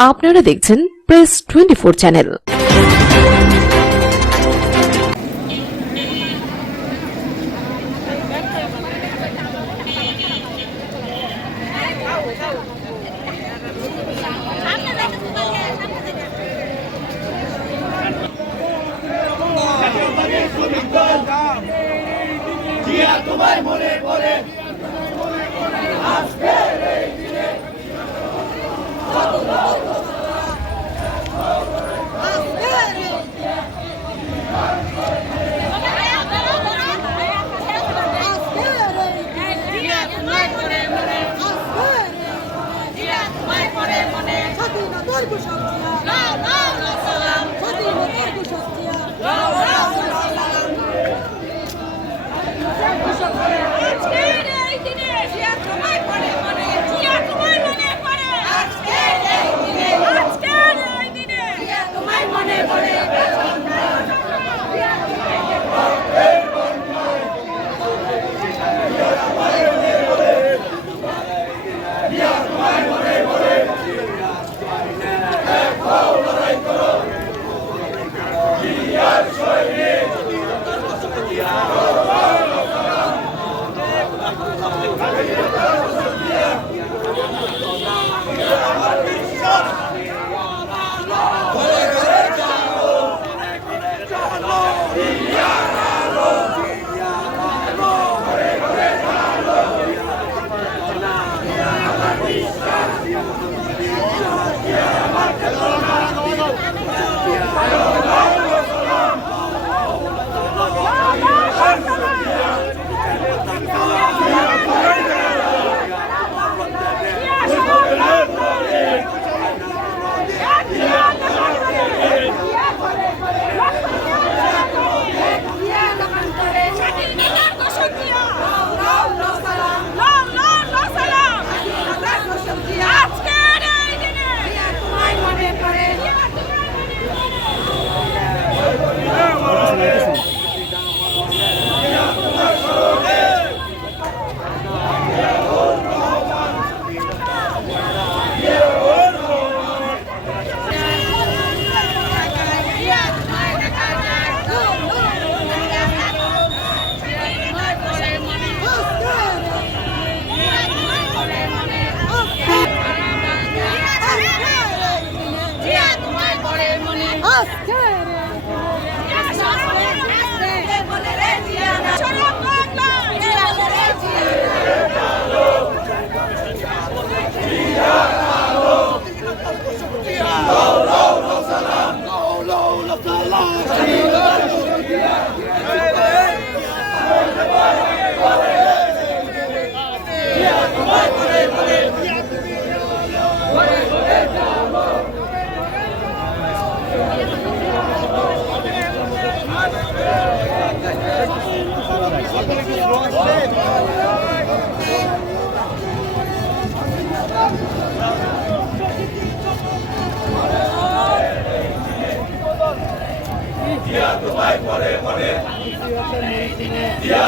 আপনারা দেখছেন press 24 channel. তোমায় মনে পড়ে আজকের এই দিনে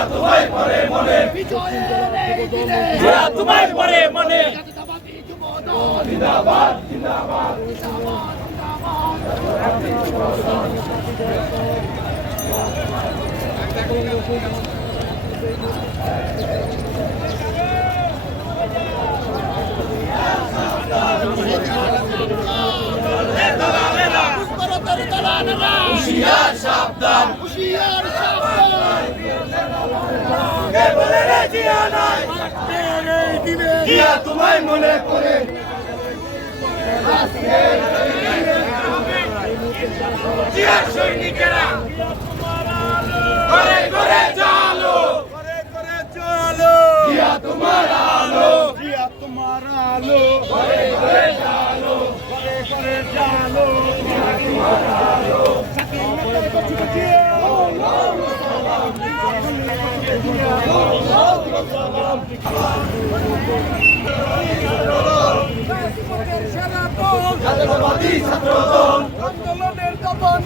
তোমায় পরে মনে তোমায় পরে মনে তোমায় পরে মনে জিন্দাবাদ জিন্দাবাদ হুশিয়ার সাবধান হুশিয়ার সাবধান কে বলে রে জিয়া নাই জিয়া তোমায় মনে করে জিয়া সৈনিকেরা করে করে চলো করে করে চলো জিয়া তোমার আলো জিয়া তোমার আলো করে করে চলো করে করে চলো জিয়া তোমার আলো জাতীয়তাবাদী ছাত্রদল আন্দোলনের দমন